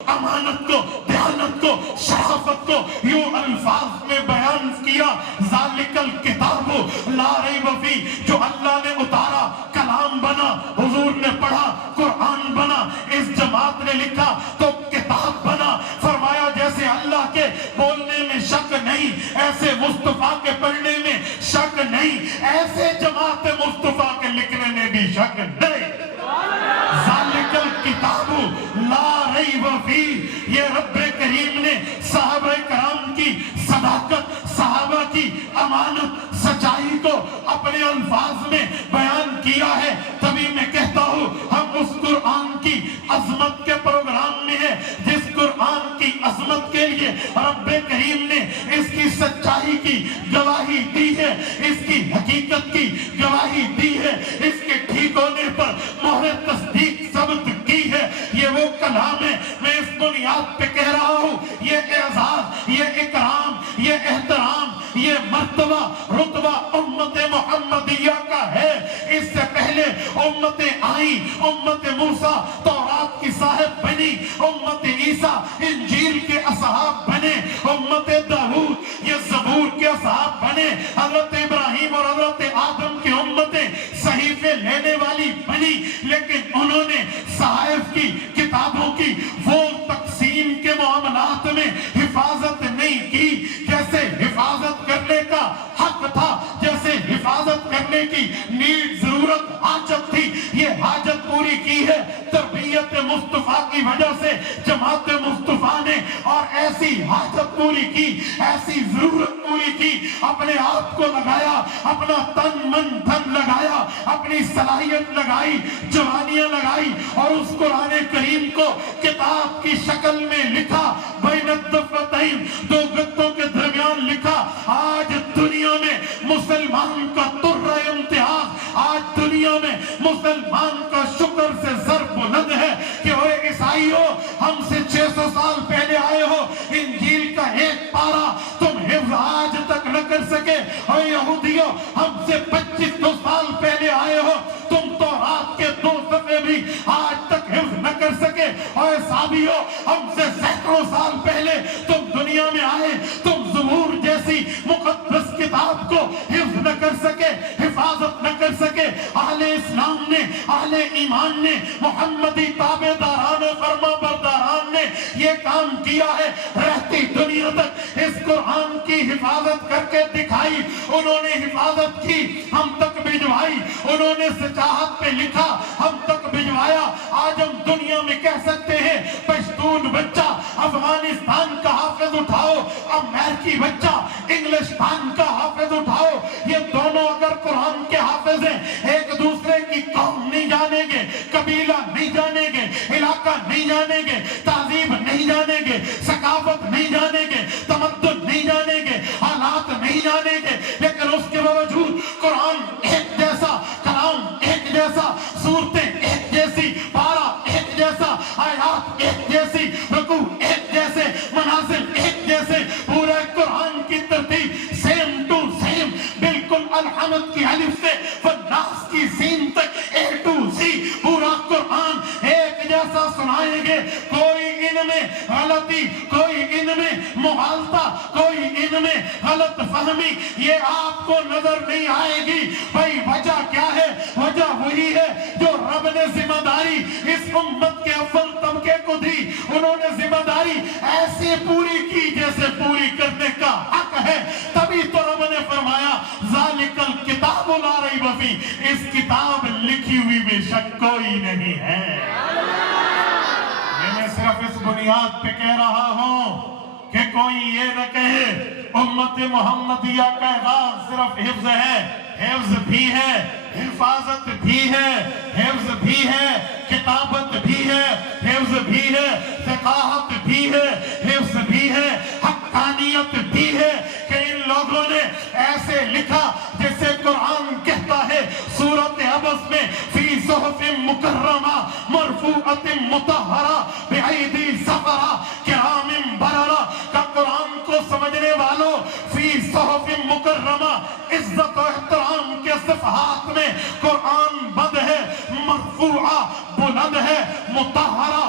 امانت کو، دیانت کو، شرافت کو یوں الفاظ میں بیان کیا، ذالک الکتاب لا ریب فیہ، جو اللہ نے اتارا کلام بنا، حضور نے پڑھا قرآن بنا، اس جماعت نے لکھا تو کتاب بنا۔ فرمایا جیسے اللہ کے بولنے میں شک نہیں، ایسے مصطفیٰ کے پڑھنے میں شک نہیں، ایسے جماعت مصطفیٰ کے لکھنے میں بھی شک نہیں۔ ذالک الکتاب لا ریب فیہ، یہ رب کریم نے صحابہ کرام کی صداقت، صحابہ کی امانت، سچائی کو اپنے الفاظ میں بیان کیا ہے۔ تبھی میں کہتا ہوں ہم اس قرآن کی عظمت کے پروگرام میں ہیں، جس قرآن کی عظمت کے لیے رب کریم نے اس کی سچائی کی گواہی دی ہے، اس کی حقیقت کی گواہی دی ہے، اس کے ٹھیک ہونے پر مہر تصدیق ثبت کی ہے۔ یہ وہ کلام ہے، میں اس بنیاد پہ کہہ رہا ہوں، یہ اعزاز، یہ اکرام، یہ احترام، یہ مرتبہ، رتبہ امت محمدیہ کا ہے۔ اس سے پہلے امتیں آئیں، امت موسیٰ تورات کی صاحب بنی، امت عیسیٰ انجیل کے اصحاب بنے، امت داؤد یہ زبور کے اصحاب بنے، حضرت ابراہیم اور حضرت آدم کی امتیں صحیفے لینے والی بنی، لیکن انہوں نے صحائف کی، کتابوں کی وہ تقسیم کے معاملات میں حفاظت نہیں کی جیسے حفاظت کرنے کا حق تھا، جیسے حفاظت کرنے کی نیڈ، ضرورت، حاجت تھی۔ یہ حاجت پوری کی ہے تربیت مصطفیٰ کی وجہ سے جماعت مصطفیٰ نے، اور ایسی حاجت پوری کی، ایسی ضرورت پوری کی، اپنے آپ کو لگایا، اپنا تن من دھن لگایا، اپنی صلاحیت لگائی، جوانیاں لگائی، اور اس قرآن کریم کو کتاب کی شکل میں لکھا، بین الدفتین، دو گتوں کے درمیان لکھا۔ آج دنیا میں مسلمان کا تر امتیاز، آج دنیا میں مسلمان کا شکر سے سر بلند ہے کہ اے عیسائیوں، ہم سے 600 سال پہلے آئے ہو، انجیل کا ایک پارہ تم حفظ آج تک نہ کر سکے، اے یہودیوں، ہم سے 2500 سال پہلے آئے ہو، تم تورات کے 2 صفحے بھی آج تک حفظ نہ کر سکے، اے عیسائیوں، ہم سے سینکڑوں سال پہلے تم دنیا میں آئے، تم زبور جیسی مقدس کتاب کو حفظ نہ کر سکے، حفاظت نہ کر سکے۔ اہل اسلام نے، اہل ایمان نے، محمدی تابعداران و فرما برداران نے یہ کام کیا ہے، رہتی دنیا تک اس قرآن کی حفاظت کر کے دکھائی۔ انہوں نے حفاظت کی، ہم تک بھجوائی، انہوں نے سجاحت پہ لکھا، ہم تک بھجوایا۔ آج ہم دنیا میں کہہ سکتے ہیں پشتون بچہ افغانستان کا حافظ اٹھاؤ، امریکی بچہ انگلستان کا حافظ اٹھاؤ، یہ دونوں اگر قرآن کے حافظ ہیں، ایک دوسرے کی قوم نہیں جانیں گے، قبیلہ نہیں جانیں گے، علاقہ نہیں جانیں گے، تہذیب نہیں جانیں گے، ثقافت نہیں جانیں گے، تمدن نہیں جانیں گے، حالات نہیں جانیں گے، لیکن اس کے باوجود قرآن ایک جیسا، کلام ایک جیسا، صورتیں ایک جیسی، پارہ ایک جیسا، آیات ایک جیسی، رکوع ایک جیسے، منازل ایک جیسے، پورے قرآن کی ترتیب سیم ٹو سیم، بالکل الحمد کی الف سے والناس کی سین تک اے ٹو سی، پورا قرآن ایک جیسا سنائیں گے۔ کوئی ان میں غلطی، کوئی ان میں مغالطہ، کوئی ان میں غلط فہمی یہ آپ کو نظر نہیں آئے گی۔ بھائی وجہ کیا ہے؟ وجہ وہی ہے جو رب نے ذمہ داری اس امت کے اول طبقے کو دی، انہوں نے ذمہ داری ایسے پوری کی جیسے پوری کرنے کا حق ہے۔ تبھی تو رب نے فرمایا ذالک الکتاب لا ریب فیہ، اس کتاب لکھی ہوئی میں شک کوئی نہیں ہے۔ میں صرف اس بنیاد پہ کہہ رہا ہوں کہ کوئی یہ نہ کہے امت محمدیہ کا اعزاز صرف حفظ ہے، حفظ بھی ہے، حفاظت بھی ہے، حفظ بھی ہے، کتابت بھی ہے، حفظ بھی ہے، فقاہت بھی ہے، حفظ بھی ہے، حقانیت بھی ہے کہ ان لوگوں نے ایسے لکھا جیسے قرآن کہتا ہے سورۃ عبس میں فی صحف مکرمہ مرفوعۃ مطہرہ بأیدی سفرہ کرام بررہ کا قرآن کو سمجھنے والوں فی صحف مکرمہ عزت و احترام کے صفحات میں قرآن بند ہے، مرفوعہ بلند ہے، مطہرہ